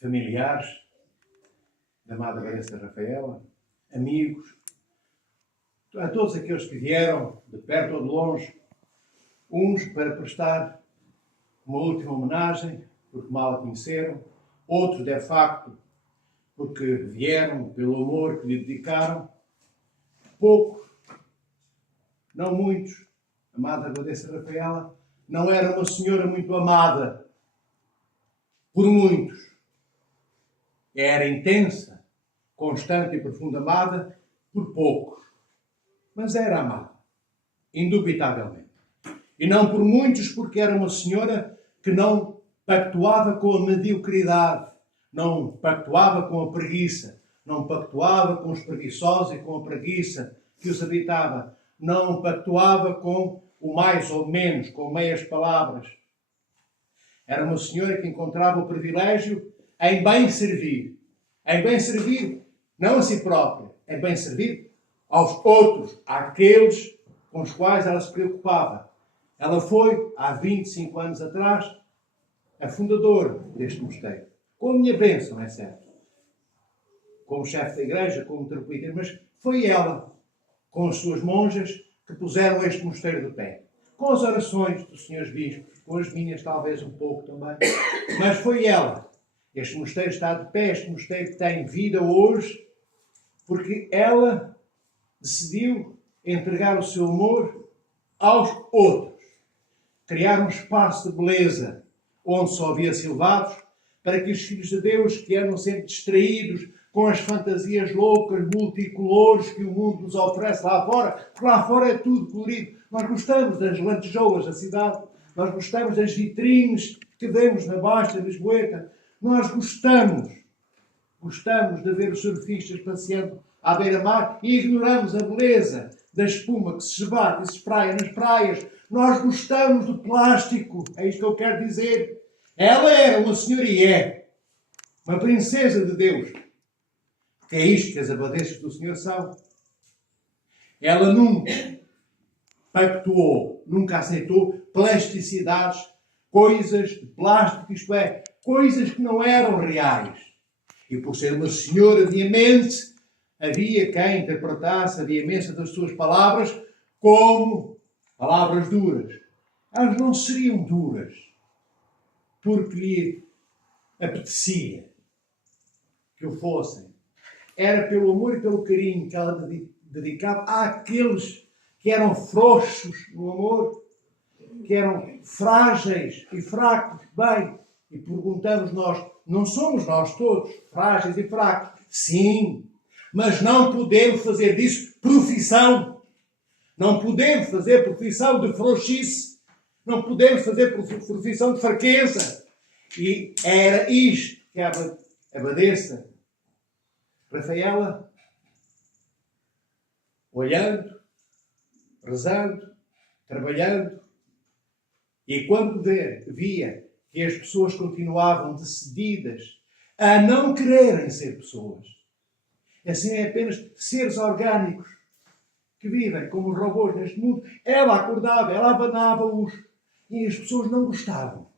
familiares da amada Vanessa Rafaela, amigos, a todos aqueles que vieram de perto ou de longe, uns para prestar uma última homenagem, porque mal a conheceram, outros, de facto, porque vieram pelo amor que lhe dedicaram, poucos, não muitos. A amada Vanessa Rafaela não era uma senhora muito amada por muitos. Era intensa, constante e profunda amada por poucos. Mas era amada, indubitavelmente. E não por muitos, porque era uma senhora que não pactuava com a mediocridade, não pactuava com a preguiça, não pactuava com os preguiçosos e com a preguiça que os habitava, não pactuava com o mais ou menos, com meias palavras. Era uma senhora que encontrava o privilégio em bem servir. Em bem servir, não a si própria, em bem servir aos outros, àqueles com os quais ela se preocupava. Ela foi, há 25 anos atrás, a fundadora deste mosteiro. Com a minha bênção, é certo. Como chefe da igreja, como metropolitana, mas foi ela, com as suas monjas, que puseram este mosteiro de pé. Com as orações dos senhores bispos, com as minhas talvez um pouco também, mas foi ela. Este mosteiro está de pé, este mosteiro tem vida hoje, porque ela decidiu entregar o seu amor aos outros. Criar um espaço de beleza onde só havia silvados, para que os filhos de Deus, que eram sempre distraídos com as fantasias loucas, multicolores que o mundo nos oferece lá fora, porque lá fora é tudo colorido. Nós gostamos das lantejoulas da cidade, nós gostamos das vitrines que vemos na Baixa Lisboeta, nós gostamos de ver os surfistas passeando à beira-mar e ignoramos a beleza da espuma que se esbate e se espraia nas praias. Nós gostamos do plástico, é isto que eu quero dizer. Ela era uma senhoria, uma princesa de Deus. Que é isto que as abadesas do Senhor são. Ela nunca pactuou, nunca aceitou plasticidades, coisas de plástico, isto é, coisas que não eram reais. E por ser uma senhora veemente, havia quem interpretasse a veemência das suas palavras como palavras duras. Elas não seriam duras porque lhe apetecia que o fossem. Era pelo amor e pelo carinho que ela dedicava àqueles que eram frouxos no amor, que eram frágeis e fracos. Bem, e perguntamos nós, não somos nós todos frágeis e fracos? Sim, mas não podemos fazer disso profissão. Não podemos fazer profissão de frouxice. Não podemos fazer profissão de fraqueza. E era isto que a abadesa Rafaela, olhando, rezando, trabalhando, e quando via que as pessoas continuavam decididas a não quererem ser pessoas, assim é apenas seres orgânicos que vivem como os robôs neste mundo, ela acordava, ela abanava-os, e as pessoas não gostavam.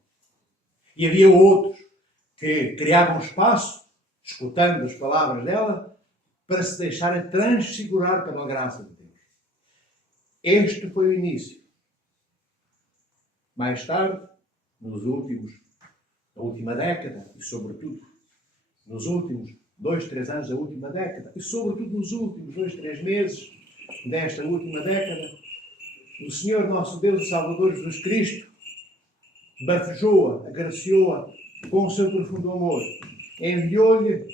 E havia outros que criavam espaço, escutando as palavras dela, para se deixarem transfigurar pela graça de Deus. Este foi o início. Mais tarde, na última década, e sobretudo nos últimos 2, 3 anos da última década, e sobretudo nos últimos 2, 3 meses desta última década, o Senhor nosso Deus e Salvador Jesus Cristo bafejou-a, agraciou-a com o seu profundo amor. Enviou-lhe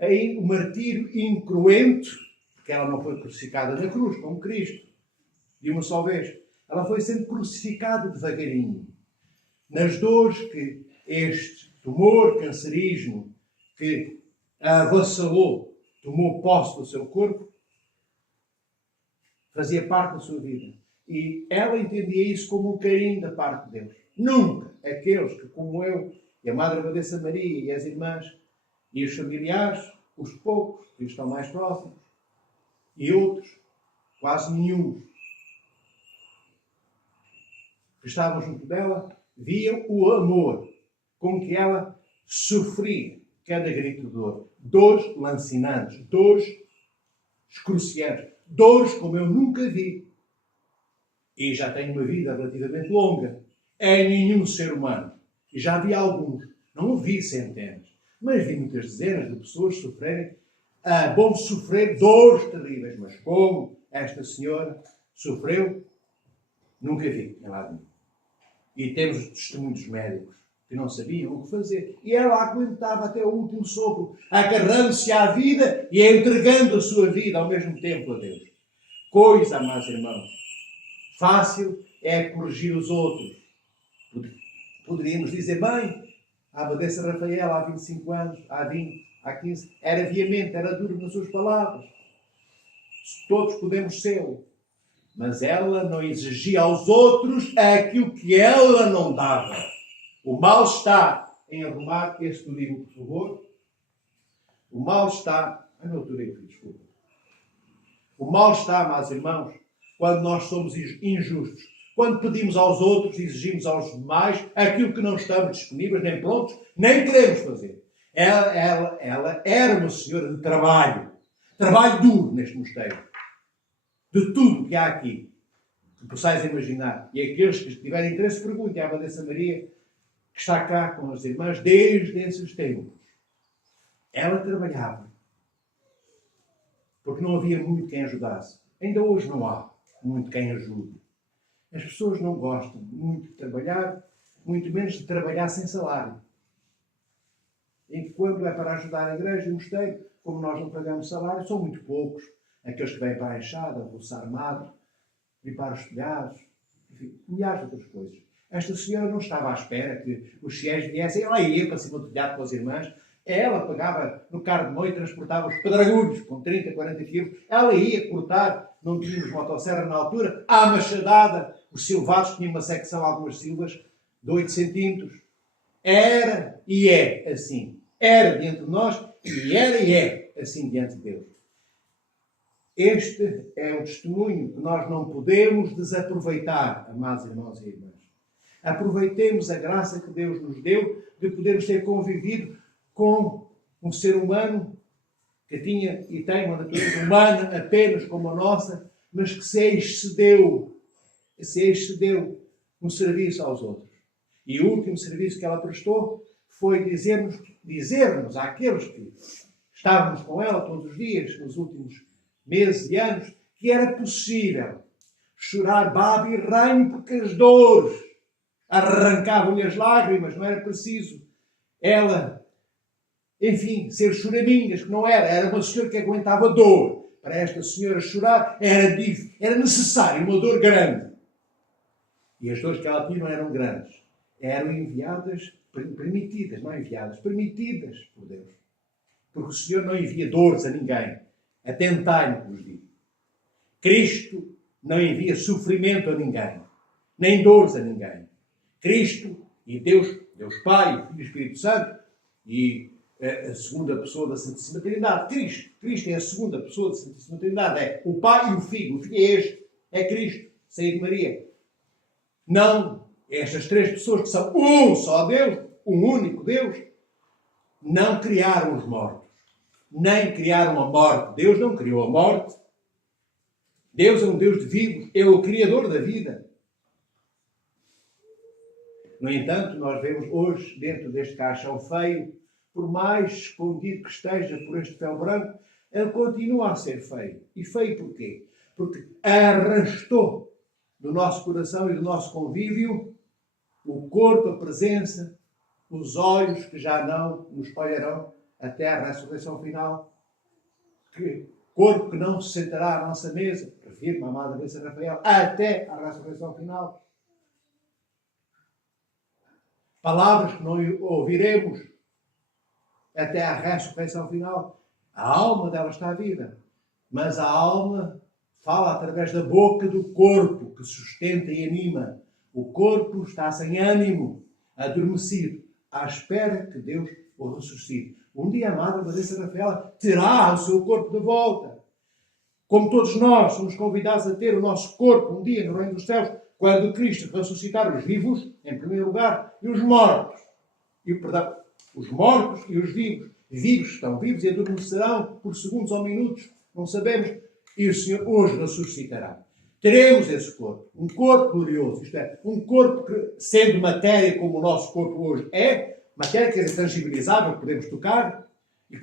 aí o martírio incruento, porque ela não foi crucificada na cruz, como Cristo, de uma só vez. Ela foi sendo crucificada devagarinho. Nas dores que este tumor cancerígeno que a avassalou, tomou posse do seu corpo, fazia parte da sua vida. E ela entendia isso como um carinho da parte de Deus. Nunca aqueles que, como eu, e a Madre Abadesa Maria e as irmãs, e os familiares, os poucos que estão mais próximos, e outros, quase nenhum, que estavam junto dela, viam o amor com que ela sofria, cada grito de dor. Dores lancinantes, dores excruciantes, dores como eu nunca vi. E já tenho uma vida relativamente longa. É nenhum ser humano. E já vi alguns. Não vi centenas. Mas vi muitas dezenas de pessoas sofrerem. Bom sofrer dores terríveis. Mas como esta senhora sofreu, nunca vi em lado nenhum. E temos os testemunhos médicos que não sabiam o que fazer. E ela aguentava até o último sopro, agarrando-se à vida e entregando a sua vida ao mesmo tempo a Deus. Coisa, amados irmãos, fácil é corrigir os outros. Poderíamos dizer, bem, a abadesa Rafaela há 25 anos, há 20, há 15, era veemente, era duro nas suas palavras. Todos podemos ser. Mas ela não exigia aos outros aquilo que ela não dava. O mal está em arrumar este livro, por favor. O mal está... meu livro, desculpa. O mal está, meus irmãos, quando nós somos injustos. Quando pedimos aos outros, exigimos aos demais aquilo que não estamos disponíveis, nem prontos, nem queremos fazer. Ela era uma senhora de trabalho. Trabalho duro neste mosteiro. De tudo que há aqui, que possais imaginar. E aqueles que tiverem interesse, perguntem à Abadesa Maria, que está cá com as irmãs desde esses tempos. Ela trabalhava. Porque não havia muito quem ajudasse. Ainda hoje não há muito quem ajude. As pessoas não gostam muito de trabalhar, muito menos de trabalhar sem salário. E quando é para ajudar a igreja e o mosteiro, como nós não pagamos salário, são muito poucos. Aqueles que vêm para a enxada, roçar mato, limpar os telhados, enfim, milhares de outras coisas. Esta senhora não estava à espera que os fiéis viessem. Ela ia para cima do telhado com as irmãs. Ela pagava no carro de noite, transportava os pedregulhos com 30, 40 quilos. Ela ia cortar, não tínhamos motosserra na altura, à machadada. Os silvados tinham uma secção, algumas silvas, de 8 centímetros. Era e é assim. Era diante de nós e é assim diante de Deus. Este é o testemunho que nós não podemos desaproveitar, amados irmãos e irmãs. Aproveitemos a graça que Deus nos deu de podermos ter convivido com um ser humano que tinha e tem uma natureza humana apenas como a nossa, mas que se excedeu no serviço aos outros. E o último serviço que ela prestou foi dizer-nos àqueles que estávamos com ela todos os dias, nos últimos meses e anos, que era possível chorar baba e ranho porque as dores arrancavam-lhe as lágrimas, não era preciso ela, enfim, ser choramingas, que não era uma senhora que aguentava dor. Para esta senhora chorar era necessário uma dor grande. E as dores que ela tinha não eram grandes, eram enviadas, permitidas por Deus. Porque o Senhor não envia dores a ninguém. Atentai-me, vos digo. Cristo não envia sofrimento a ninguém, nem dores a ninguém. Cristo e Deus Pai, o Filho e o Espírito Santo, e a segunda pessoa da Santíssima Trindade. Cristo é a segunda pessoa da Santíssima Trindade. É o Pai e o Filho. O Filho é este. É Cristo, saído de Maria. Não, estas três pessoas que são um só Deus, um único Deus, não criaram os mortos. Nem criaram a morte. Deus não criou a morte. Deus é um Deus de vivos. É o Criador da vida. No entanto, nós vemos hoje, dentro deste caixão feio, por mais escondido que esteja por este véu branco, ele continua a ser feio. E feio porquê? Porque arrastou do nosso coração e do nosso convívio o corpo, a presença, os olhos que já não nos espalharão até à ressurreição final. Corpo que não se sentará à nossa mesa, refiro-me à amada Abadesa Rafael, até à ressurreição final. Palavras que não ouviremos até à ressurreição final. A alma dela está viva, mas a alma fala através da boca do corpo que sustenta e anima. O corpo está sem ânimo, adormecido, à espera que Deus o ressuscite. Um dia a amada Abadesa Rafaela terá o seu corpo de volta. Como todos nós somos convidados a ter o nosso corpo um dia no reino dos céus, quando Cristo ressuscitar os vivos, em primeiro lugar, e os mortos. Os mortos e os vivos. vivos, estão vivos e adormecerão por segundos ou minutos, não sabemos, e o Senhor hoje ressuscitará. Teremos esse corpo, um corpo glorioso, isto é, um corpo que, sendo matéria como o nosso corpo hoje é, matéria quer dizer tangibilizável, que podemos tocar,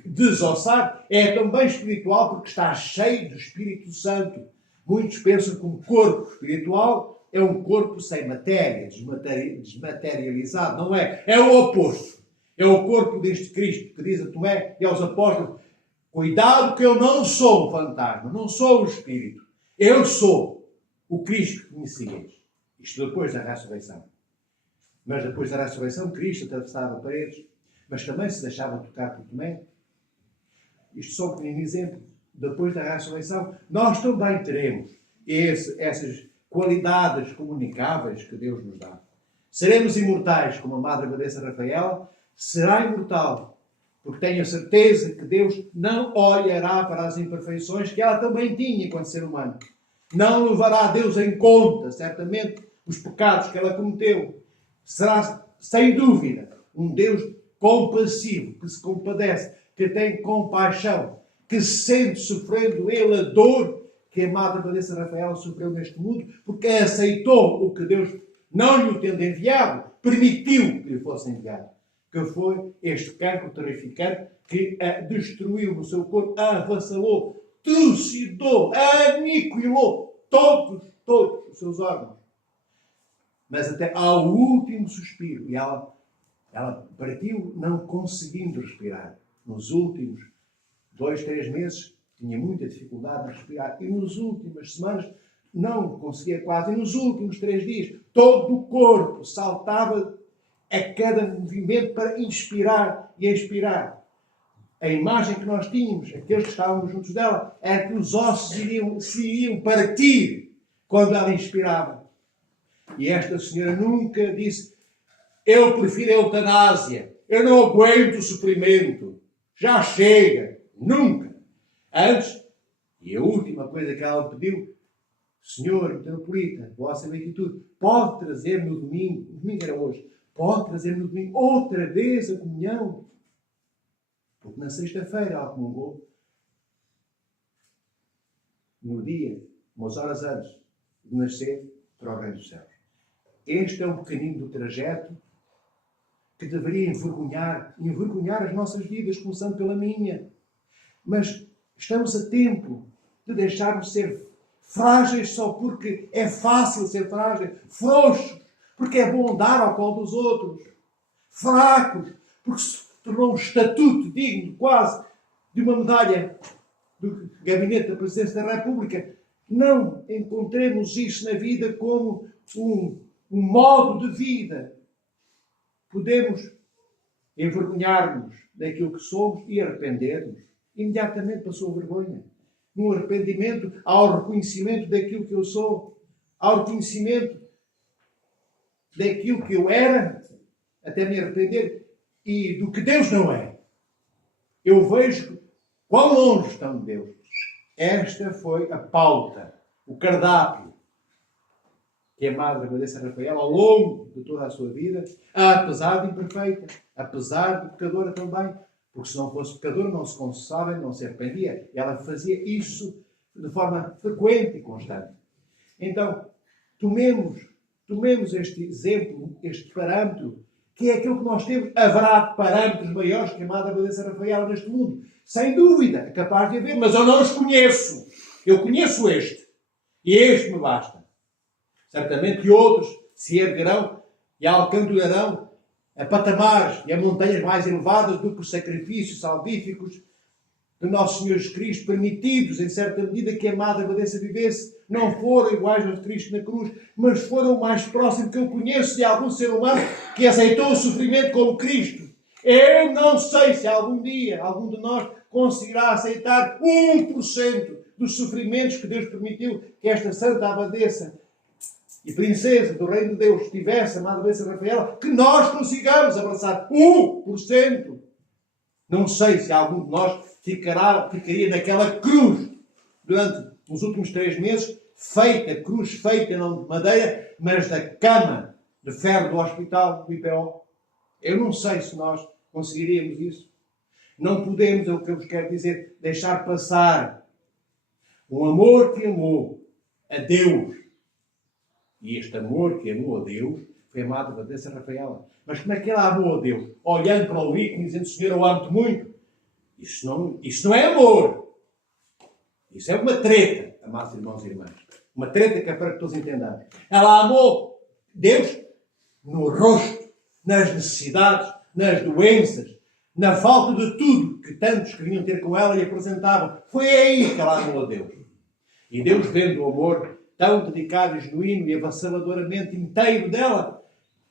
desossar, é também espiritual porque está cheio do Espírito Santo. Muitos pensam que um corpo espiritual é um corpo sem matéria, desmaterializado. Não é. É o oposto. É o corpo deste Cristo que diz a Tomé e aos apóstolos: cuidado que eu não sou um fantasma, não sou o Espírito. Eu sou o Cristo que conhecias. Isto depois da ressurreição. Mas depois da ressurreição, Cristo atravessava paredes, mas também se deixava tocar por Tomé. Isto só um pequeno exemplo. Depois da ressurreição, nós também teremos essas qualidades comunicáveis que Deus nos dá. Seremos imortais, como a Madre Abadesa Rafaela será imortal, porque tenho a certeza que Deus não olhará para as imperfeições que ela também tinha enquanto ser humano. Não levará Deus em conta, certamente, os pecados que ela cometeu. Será, sem dúvida, um Deus compassivo, que se compadece, que tem compaixão, que sente sofrendo ele a dor que a Madre Abadesa Rafaela sofreu neste mundo, porque aceitou o que Deus não lhe tendo enviado, permitiu que lhe fosse enviado. Que foi este cancro terrificante que a destruiu no seu corpo, a avassalou, trucidou, aniquilou todos os seus órgãos. Mas até ao último suspiro. E ela partiu não conseguindo respirar. Nos últimos 2, 3 meses tinha muita dificuldade em respirar. E nas últimas semanas não conseguia quase. E nos últimos 3 dias todo o corpo saltava a cada movimento para inspirar e expirar. A imagem que nós tínhamos, aqueles que estávamos juntos dela, era que os ossos se iriam partir quando ela inspirava. E esta senhora nunca disse: eu prefiro a eutanásia, eu não aguento o sofrimento, já chega. Nunca. Antes, e a última coisa que ela pediu: Senhor, metropolita, vossa beatitude, pode trazer no domingo, o domingo era hoje, pode trazer no domingo outra vez a comunhão. Porque na sexta-feira ela comungou. No dia, umas horas antes de nascer para o Reino dos Céus. Este é um bocadinho do trajeto que deveria envergonhar as nossas vidas, começando pela minha. Mas estamos a tempo de deixarmos ser frágeis só porque é fácil ser frágil, frouxos, porque é bom dar ao colo dos outros, fracos, porque se tornou um estatuto digno quase de uma medalha do Gabinete da Presidência da República. Não encontremos isso na vida como um modo de vida. Podemos envergonhar-nos daquilo que somos e arrepender-nos. Imediatamente passou a vergonha. No arrependimento, ao reconhecimento daquilo que eu sou, ao reconhecimento daquilo que eu era, até me arrepender, e do que Deus não é. Eu vejo quão longe estão de Deus. Esta foi a pauta, o cardápio que a Madre Abadesa Rafaela, ao longo de toda a sua vida, apesar de imperfeita, apesar de pecadora também, porque se não fosse pecadora não se confessava e não se arrependia. Ela fazia isso de forma frequente e constante. Então, tomemos este exemplo, este parâmetro, que é aquilo que nós temos. Haverá parâmetros maiores que a Madre Abadesa Rafaela neste mundo. Sem dúvida, é capaz de haver, mas eu não os conheço. Eu conheço este. E este me basta. Certamente que outros se erguerão e alcançarão a patamares e a montanhas mais elevadas do que os sacrifícios salvíficos de Nosso Senhor Jesus Cristo, permitidos, em certa medida, que a Madre Abadesa vivesse, não foram iguais aos de Cristo na cruz, mas foram o mais próximo que eu conheço de algum ser humano que aceitou o sofrimento como Cristo. Eu não sei se algum dia, algum de nós, conseguirá aceitar 1% dos sofrimentos que Deus permitiu que esta Santa Abadesa e Princesa do Reino de Deus tivesse, a Madre Abadesa Rafaela, que nós consigamos abraçar 1%. Não sei se algum de nós ficaria naquela cruz durante os últimos 3 meses, cruz feita não de madeira, mas da cama de ferro do hospital do IPO. Eu não sei se nós conseguiríamos isso. Não podemos, é o que eu vos quero dizer, deixar passar um amor que amou a Deus. E este amor que amou a Deus foi amado por Abadesa Rafaela. Mas como é que ela amou a Deus? Olhando para o ícone e dizendo, Senhor, eu amo-te muito. Isso não é amor. Isso é uma treta, amados irmãos e irmãs. Uma treta que é para que todos entendamos. Ela amou Deus no rosto, nas necessidades, nas doenças, na falta de tudo que tantos queriam ter com ela e apresentavam. Foi aí que ela amou a Deus. E Deus, vendo o amor tão dedicado e genuíno e avassaladoramente inteiro dela,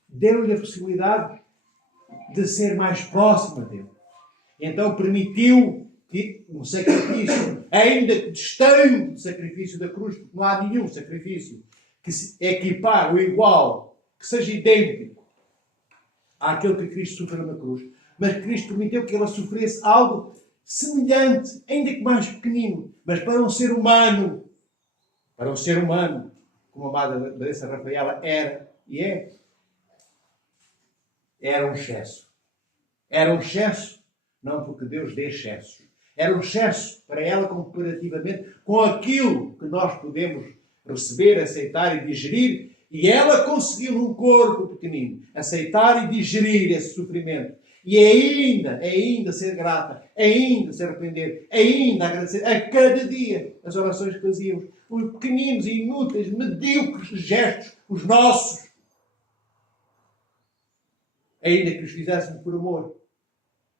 deu-lhe a possibilidade de ser mais próxima dele. Então permitiu que um sacrifício, ainda que distante do sacrifício da cruz, porque não há nenhum sacrifício que se equipare ou igual, que seja idêntico àquele que Cristo sofreu na cruz. Mas Cristo permitiu que ela sofresse algo semelhante, ainda que mais pequenino, mas para um ser humano, como a amada Abadesa Rafaela era e é, era um excesso. Era um excesso, não porque Deus dê excesso. Era um excesso para ela comparativamente com aquilo que nós podemos receber, aceitar e digerir. E ela conseguiu num corpo pequenino aceitar e digerir esse sofrimento. E ainda ser grata, ainda se arrepender, ainda agradecer a cada dia as orações que fazíamos. Os pequeninos e inúteis, medíocres gestos, os nossos. Ainda que os fizéssemos por amor.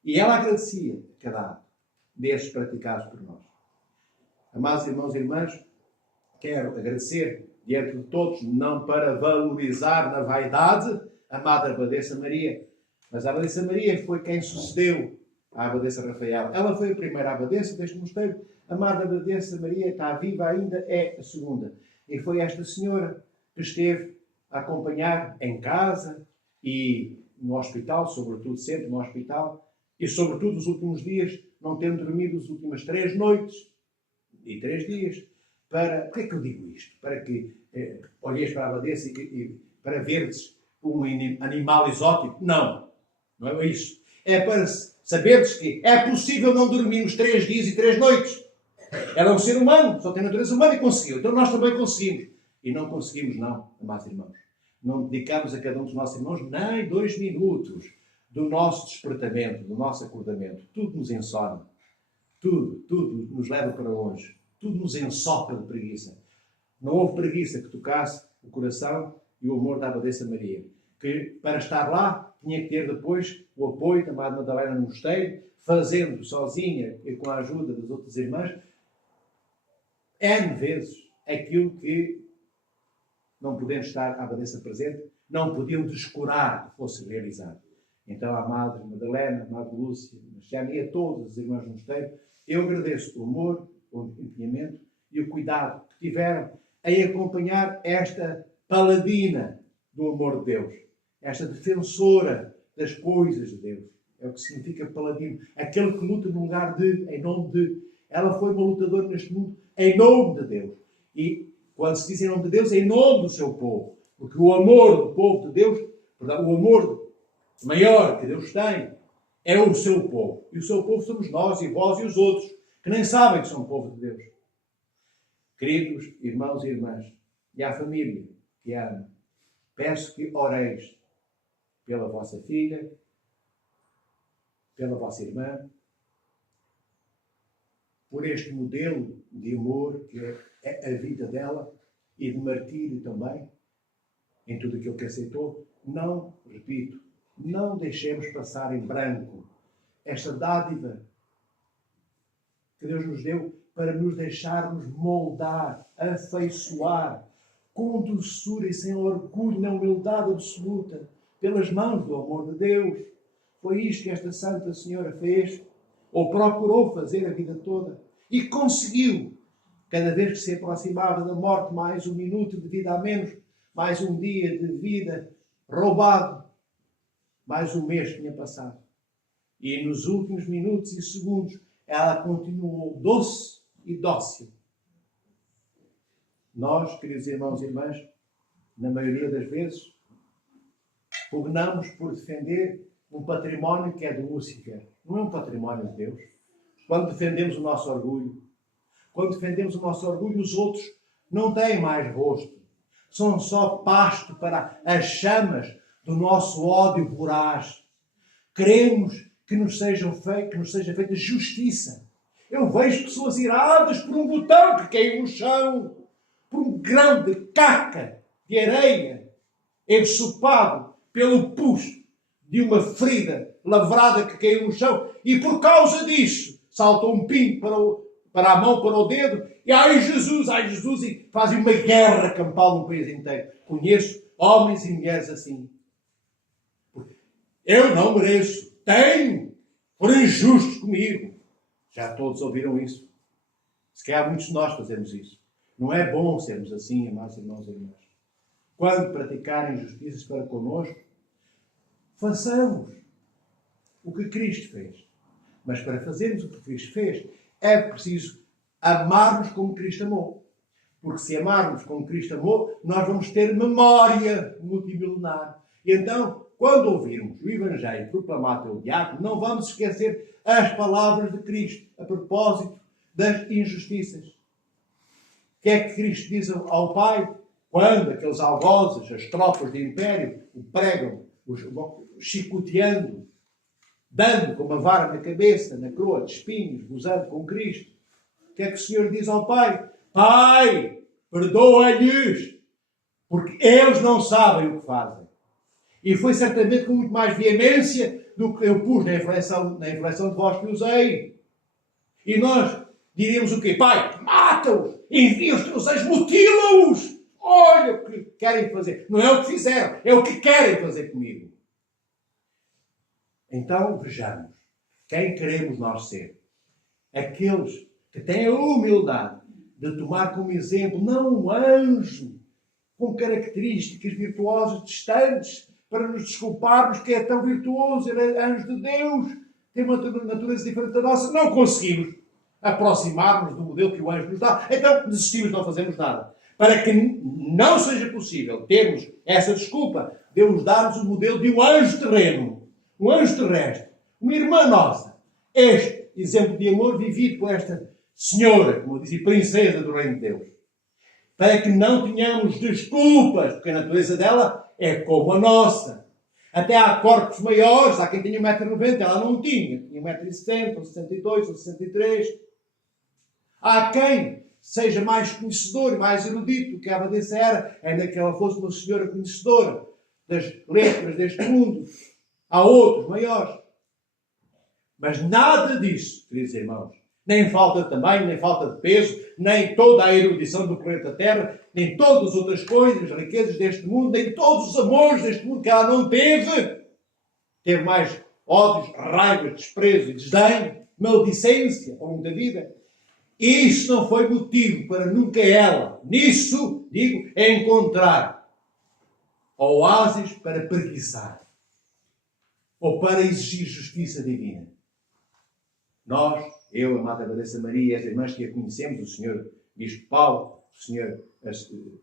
E ela agradecia cada ato desses praticados por nós. Amados irmãos e irmãs, quero agradecer diante de todos, não para valorizar na vaidade a amada Abadesa Maria, mas a Abadesa Maria foi quem sucedeu à Abadesa Rafaela. Ela foi a primeira abadesa deste mosteiro. A amada Abadesa Maria está viva ainda, é a segunda. E foi esta senhora que esteve a acompanhar em casa e no hospital, sobretudo sempre no hospital, e sobretudo nos últimos dias, não tendo dormido as últimas 3 noites e 3 dias. Porquê é que eu digo isto? Para que olheis para a abadesa e para veres um animal exótico? Não é isso. É para saberes que é possível não dormirmos 3 dias e 3 noites. Ela é um ser humano, só tem natureza humana e conseguiu. Então nós também conseguimos. E não conseguimos, não, amados irmãos. Não dedicamos a cada um dos nossos irmãos nem 2 minutos do nosso despertamento, do nosso acordamento. Tudo nos ensona. Tudo nos leva para longe. Tudo nos ensopa de preguiça. Não houve preguiça que tocasse o coração e o amor da Abadesa Maria. Que para estar lá tinha que ter depois o apoio da Amada Madalena no mosteiro, fazendo sozinha e com a ajuda das outras irmãs, N vezes aquilo que não podendo estar a Abadesa presente, não podiam descurar que fosse realizado. Então, a Amada Madalena, a Amada Lúcia, a Cristiana e a todas as irmãs do mosteiro, eu agradeço o amor, o empenhamento e o cuidado que tiveram em acompanhar esta paladina do amor de Deus, esta defensora das coisas de Deus. É o que significa paladino. Aquele que luta no lugar de, em nome de. Ela foi uma lutadora neste mundo em nome de Deus. E quando se diz em nome de Deus, é em nome do seu povo. Porque o amor do povo de Deus, o amor maior que Deus tem, é o seu povo. E o seu povo somos nós e vós e os outros, que nem sabem que são povo de Deus. Queridos irmãos e irmãs, e à família que ama, peço que oreis pela vossa filha, pela vossa irmã, por este modelo de amor que é a vida dela e de martírio também, em tudo aquilo que aceitou. Não, repito, não deixemos passar em branco esta dádiva que Deus nos deu para nos deixarmos moldar, afeiçoar, com doçura e sem orgulho, na humildade absoluta, pelas mãos do amor de Deus. Foi isto que esta Santa Senhora fez, ou procurou fazer a vida toda, e conseguiu. Cada vez que se aproximava da morte, mais um minuto de vida a menos, mais um dia de vida roubado, mais um mês tinha passado. E nos últimos minutos e segundos, ela continuou doce e dócil. Nós, queridos irmãos e irmãs, na maioria das vezes, pugnamos por defender um património que é de Lúcifer. Não é um património de Deus? Quando defendemos o nosso orgulho, os outros não têm mais rosto. São só pasto para as chamas do nosso ódio voraz. Queremos que nos seja feita justiça. Eu vejo pessoas iradas por um botão que caiu no chão, por um grão de caca, de areia, ensopado pelo pus de uma ferida lavrada que caiu no chão, e por causa disso salta um pingo para a mão, para o dedo, e ai Jesus, e fazem uma guerra campal no país inteiro. Conheço homens e mulheres assim. Eu não mereço, tenho, foram injustos comigo. Já todos ouviram isso. Se calhar muitos de nós fazemos isso. Não é bom sermos assim, amados irmãos e irmãs. Quando praticarem injustiças para connosco, façamos o que Cristo fez. Mas para fazermos o que Cristo fez, é preciso amarmos como Cristo amou. Porque se amarmos como Cristo amou, nós vamos ter memória multimilenar. E então, quando ouvirmos o Evangelho proclamado pelo diácono, não vamos esquecer as palavras de Cristo a propósito das injustiças. O que é que Cristo diz ao Pai? Quando aqueles algozes, as tropas do Império, o pregam, chicoteando, dando com uma vara na cabeça, na coroa de espinhos, gozando com Cristo. O que é que o Senhor diz ao Pai? Pai, perdoa-lhes, porque eles não sabem o que fazem. E foi certamente com muito mais veemência do que eu pus na inflexão de voz que usei. E nós diríamos o quê? Pai, mata-os, envia os teus anjos, mutila-os. Olha o que querem fazer. Não é o que fizeram, é o que querem fazer comigo. Então, vejamos, quem queremos nós ser? Aqueles que têm a humildade de tomar como exemplo, não um anjo com características virtuosas distantes, para nos desculparmos que é tão virtuoso, ele é anjo de Deus, tem uma natureza diferente da nossa. Não conseguimos aproximar-nos do modelo que o anjo nos dá, então desistimos, não fazemos nada. Para que não seja possível termos essa desculpa, Deus dá-nos o modelo de um anjo terreno, um anjo terrestre, uma irmã nossa. Este exemplo de amor vivido por esta senhora, como eu dizia, princesa do reino de Deus. Para que não tenhamos desculpas, porque a natureza dela é como a nossa. Até há corpos maiores, há quem tinha 1,90 m, ela não tinha. Tinha 1,60 m, ou 62, ou 63. Há quem seja mais conhecedor e mais erudito do que a abadesa era, ainda que ela fosse uma senhora conhecedora das letras deste mundo. Há outros maiores. Mas nada disso, queridos irmãos, nem falta de tamanho, nem falta de peso, nem toda a erudição do planeta Terra, nem todas as outras coisas, as riquezas deste mundo, nem todos os amores deste mundo que ela não teve. Teve mais ódios, raiva, desprezo e desdém, maledicência ao longo da vida. E isso não foi motivo para nunca ela, nisso, digo, encontrar oásis para preguiçar ou para exigir justiça divina. Nós, eu, a amada Abadesa Maria e as irmãs que a conhecemos, o Senhor Bispo Paulo, o Senhor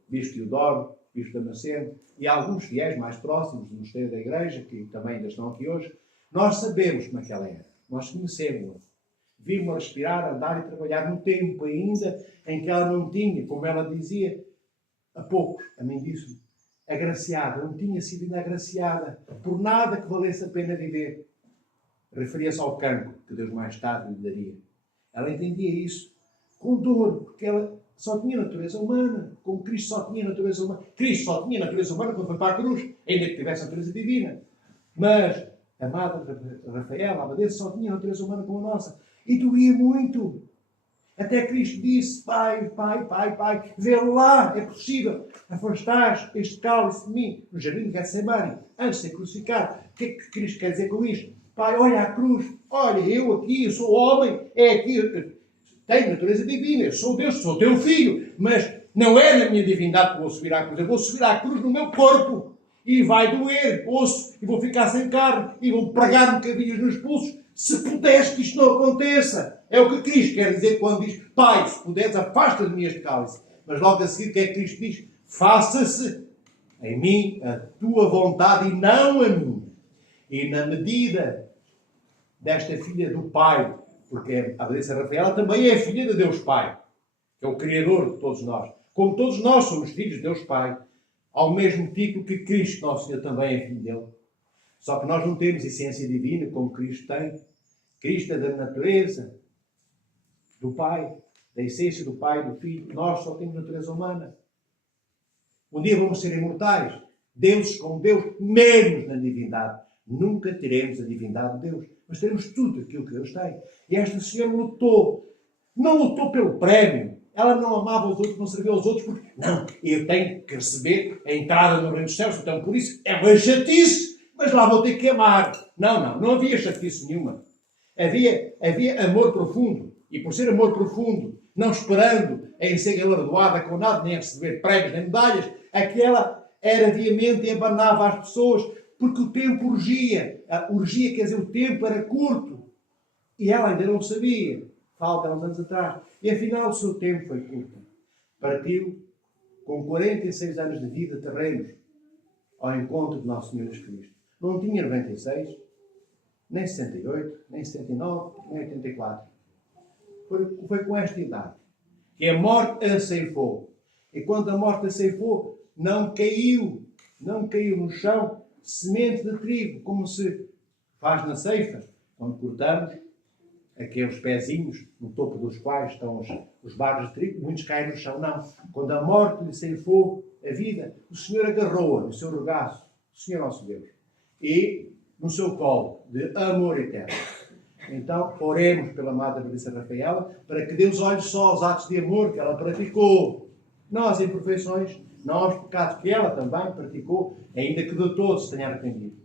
Bispo Teodoro, Bispo Damasceno e alguns fiéis mais próximos do mosteiro da Igreja, que também ainda estão aqui hoje, nós sabemos como é que ela era. Nós conhecemos-la. Vimos-la respirar, andar e trabalhar no tempo ainda em que ela não tinha, como ela dizia há pouco, também disse, agraciada. Não tinha sido ainda agraciada por nada que valesse a pena viver. Referia-se ao cancro que Deus mais tarde lhe daria. Ela entendia isso com dor, porque ela só tinha natureza humana, como Cristo só tinha natureza humana. Cristo só tinha natureza humana quando foi para a cruz, ainda que tivesse natureza divina. Mas a amada Rafaela, a abadesa, só tinha natureza humana como a nossa. E doía muito. Até Cristo disse, Pai, vê lá, é possível afastar este cálice de mim, no jardim de Getsemane, antes de ser crucificado. O que é que Cristo quer dizer com isto? Pai, olha a cruz, olha, eu aqui, eu sou homem, é aqui, tenho natureza divina, eu sou Deus, sou teu filho, mas não é na minha divindade que vou subir à cruz, eu vou subir à cruz no meu corpo, e vai doer, osso, e vou ficar sem carne, e vou pregar-me cavilhas nos pulsos, se puderes que isto não aconteça. É o que Cristo quer dizer quando diz, Pai, se puderes, afasta de mim este cálice. Mas logo a seguir, o que é que Cristo diz? Faça-se em mim a tua vontade e não a minha. E na medida desta filha do Pai, porque a Abadesa Rafaela também é filha de Deus Pai, que é o Criador de todos nós. Como todos nós somos filhos de Deus Pai, ao mesmo título que Cristo, nosso Senhor, também é filho dele. Só que nós não temos essência divina como Cristo tem. Cristo é da natureza do Pai, da essência do Pai e do Filho. Nós só temos natureza humana. Um dia vamos ser imortais. Deuses como Deus, menos na divindade. Nunca teremos a divindade de Deus. Mas teremos tudo aquilo que Deus tem. E esta senhora lutou. Não lutou pelo prémio. Ela não amava os outros, não servia aos outros, porque, não, eu tenho que receber a entrada no reino dos céus, então por isso é uma chatice, mas lá vou ter que amar. Não havia chatice nenhuma. Havia amor profundo. E por ser amor profundo, não esperando em ser galardoada com nada, nem a receber prémios, nem medalhas, aquela era veemente e abanava às pessoas, porque o tempo urgia. Urgia, quer dizer, o tempo era curto. E ela ainda não sabia. Falta há uns anos atrás. E afinal o seu tempo foi curto. Partiu com 46 anos de vida terrenos ao encontro de Nosso Senhor Jesus Cristo. Não tinha 96, nem 68, nem 79, nem 84. Foi com esta idade que a morte a ceifou. E quando a morte a ceifou, não caiu no chão semente de trigo, como se faz na ceifa, quando cortamos aqueles pezinhos no topo dos quais estão os barros de trigo, muitos caem no chão. Não. Quando a morte lhe ceifou a vida, o Senhor agarrou-a no seu regaço, o Senhor nosso Deus, e no seu colo de amor eterno. Então, oremos pela Madre Abadesa Rafaela, para que Deus olhe só aos atos de amor que ela praticou, não às imperfeições, não aos pecados que ela também praticou, ainda que de todos se tenha arrependido.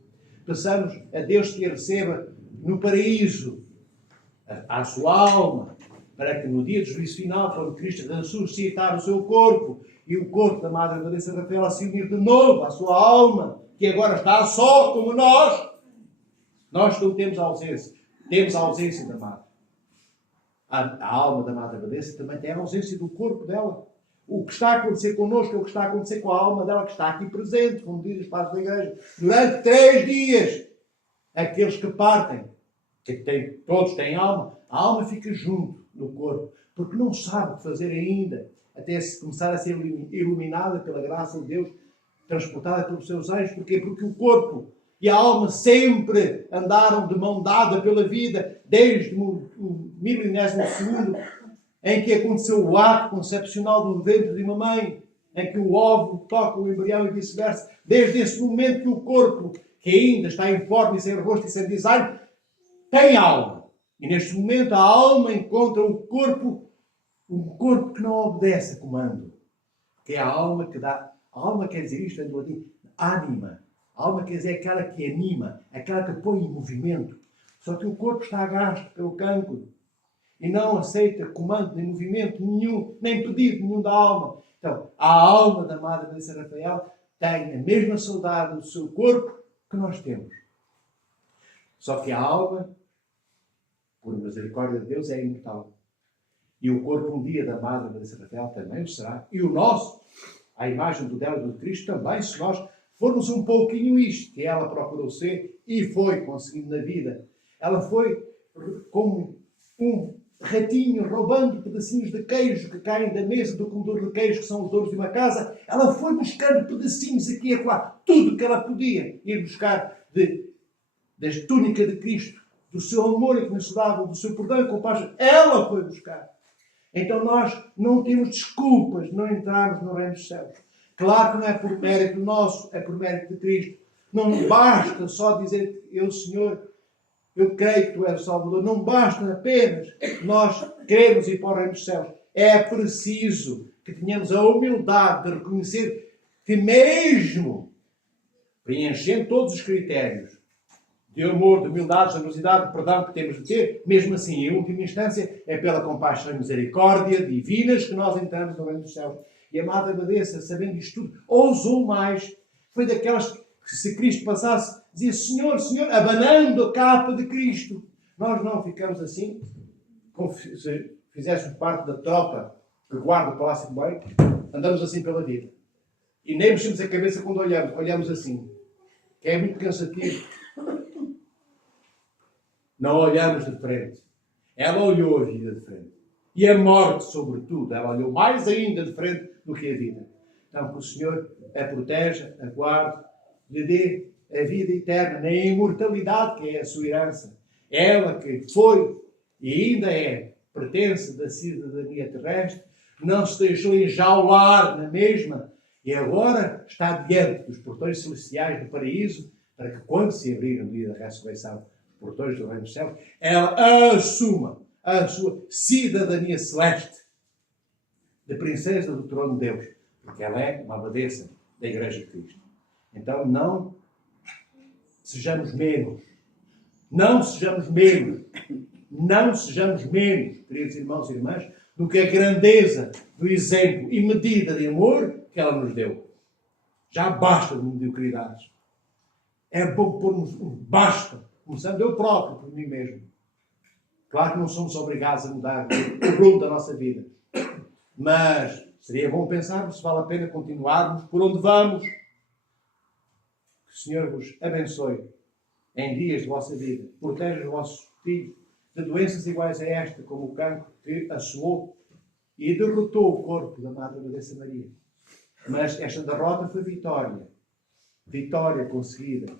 Peçamos a Deus que a receba no paraíso, à sua alma, para que no dia do juízo final, quando Cristo ressuscitar o seu corpo e o corpo da Madre Abadesa Rafaela se unir de novo à sua alma, que agora está só como nós não temos ausência. Temos a ausência da Madre. A alma da Madre Abadesa também tem a ausência do corpo dela. O que está a acontecer connosco é o que está a acontecer com a alma dela, que está aqui presente, como diz os padres da Igreja. Durante 3 dias, aqueles que partem, todos têm alma, a alma fica junto no corpo, porque não sabe o que fazer ainda, até se começar a ser iluminada pela graça de Deus, transportada pelos seus anjos. Porquê? Porque o corpo e a alma sempre andaram de mão dada pela vida, desde o 1012º, em que aconteceu o ato concepcional do ventre de uma mãe, em que o óvulo toca o embrião e vice-versa. Desde esse momento que o corpo, que ainda está informe e sem rosto e sem design, tem alma. E neste momento a alma encontra um corpo que não obedece a comando. Que é a alma que dá. A alma quer dizer isto, do latim, ânima. A alma quer dizer aquela que anima, aquela que põe em movimento. Só que o corpo está gasto pelo cancro e não aceita comando nem movimento nenhum, nem pedido nenhum da alma. Então, a alma da Madre Abadesa Rafaela tem a mesma saudade do seu corpo que nós temos. Só que a alma, por misericórdia de Deus, é imortal. E o corpo um dia da Madre Abadesa Rafaela também o será. E o nosso, a imagem do dela e do Cristo, também, se nós formos um pouquinho isto que ela procurou ser e foi conseguindo na vida. Ela foi como um ratinho roubando pedacinhos de queijo que caem da mesa do comedor de queijo, que são os douros de uma casa. Ela foi buscando pedacinhos aqui e acolá, tudo que ela podia ir buscar da túnica de Cristo, do seu amor incomensurável, do seu perdão e compaixão. Ela foi buscar. Então nós não temos desculpas de não entrarmos no reino dos céus. Claro que não é por mérito nosso, é por mérito de Cristo. Não basta só dizer, Senhor, eu creio que Tu és o Salvador. Não basta apenas nós queremos ir para o reino dos céus. É preciso que tenhamos a humildade de reconhecer que mesmo preenchendo todos os critérios de amor, de humildade, de generosidade, de perdão que temos de ter, mesmo assim, em última instância, é pela compaixão e misericórdia divinas que nós entramos no reino dos céus. E a Madre Abadesa, sabendo isto tudo, ousou mais. Foi daquelas que, se Cristo passasse, dizia, Senhor, Senhor, abanando a capa de Cristo. Nós não ficamos assim, como se fizéssemos parte da tropa que guarda o Palácio de Belém, andamos assim pela vida. E nem mexemos a cabeça quando olhamos assim, que é muito cansativo. Não olhamos de frente. Ela olhou a vida de frente. E a morte, sobretudo. Ela olhou mais ainda de frente do que a vida. Então, que o Senhor a proteja, a guarde, lhe dê a vida eterna, na imortalidade, que é a sua herança. Ela que foi e ainda é, pertence da cidadania terrestre, não se deixou enjaular na mesma e agora está diante dos portões celestiais do paraíso, para que quando se abrirem no dia da ressurreição os portões do reino dos céus, ela assuma a sua cidadania celeste de princesa do trono de Deus, porque ela é uma abadesa da Igreja de Cristo. Então não sejamos menos. Não sejamos menos. Não sejamos menos, queridos irmãos e irmãs, do que a grandeza do exemplo e medida de amor que ela nos deu. Já basta de mediocridades. É bom pôr-nos basta, começando eu próprio, por mim mesmo. Claro que não somos obrigados a mudar o rumo da nossa vida. Mas seria bom pensarmos se vale a pena continuarmos por onde vamos. Que o Senhor vos abençoe em dias de vossa vida. Proteja os vossos filhos de doenças iguais a esta, como o cancro que assolou e derrotou o corpo da Madre Abadesa Maria. Mas esta derrota foi vitória. Vitória conseguida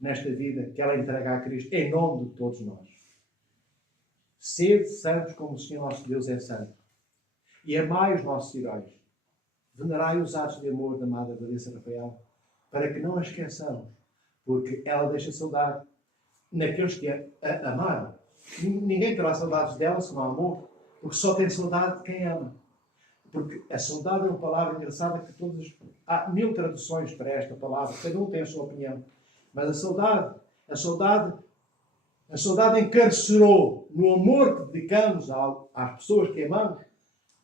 nesta vida que ela entrega a Cristo em nome de todos nós. Sede santos como o Senhor nosso Deus é santo. E amai os nossos heróis. Venerai os atos de amor da Madre Abadesa Rafael, para que não a esqueçamos, porque ela deixa saudade naqueles que a amaram. Ninguém terá saudades dela se não amou, porque só tem saudade de quem ama. Porque a saudade é uma palavra engraçada que todas... Há 1000 traduções para esta palavra, cada um tem a sua opinião. Mas a saudade encarcerou no amor que dedicamos às pessoas que amamos.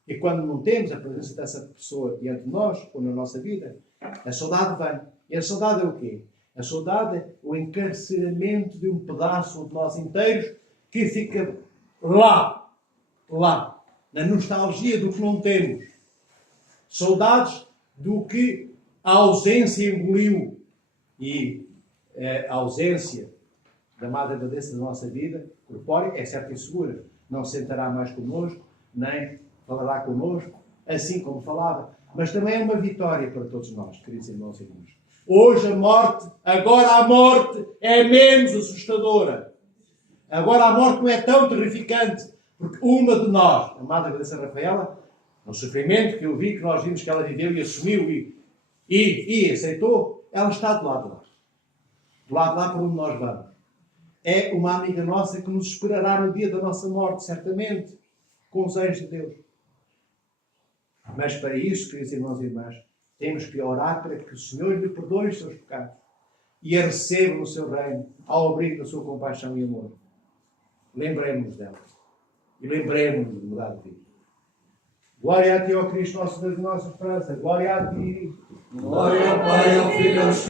E quando não temos a presença dessa pessoa diante de nós, ou na nossa vida, a saudade vem. E a saudade é o quê? A saudade é o encarceramento de um pedaço de nós inteiros que fica lá, na nostalgia do que não temos. Saudades do que a ausência engoliu. E a ausência da Madre Abadesa da nossa vida corpórea é certa e segura. Não se sentará mais connosco, nem falará connosco, assim como falava. Mas também é uma vitória para todos nós, queridos irmãos e irmãs. Hoje agora a morte é menos assustadora. Agora a morte não é tão terrificante, porque uma de nós, a Madre Abadesa Rafaela, no sofrimento que eu vi, que nós vimos que ela viveu e assumiu e aceitou, ela está do lado de lá. Do lado de lá para onde nós vamos. É uma amiga nossa que nos esperará no dia da nossa morte, certamente, com os anjos de Deus. Mas para isso, queridos irmãos e irmãs, temos que orar para que o Senhor lhe perdoe os seus pecados e a receba no seu reino, ao abrigo da sua compaixão e amor. Lembremos-nos dela. E lembremos-nos de mudar de vida. Glória a Ti, ó Cristo, nosso Deus e nossa esperança. Glória a Ti. Glória ao Pai, ao Filho e ao Espírito.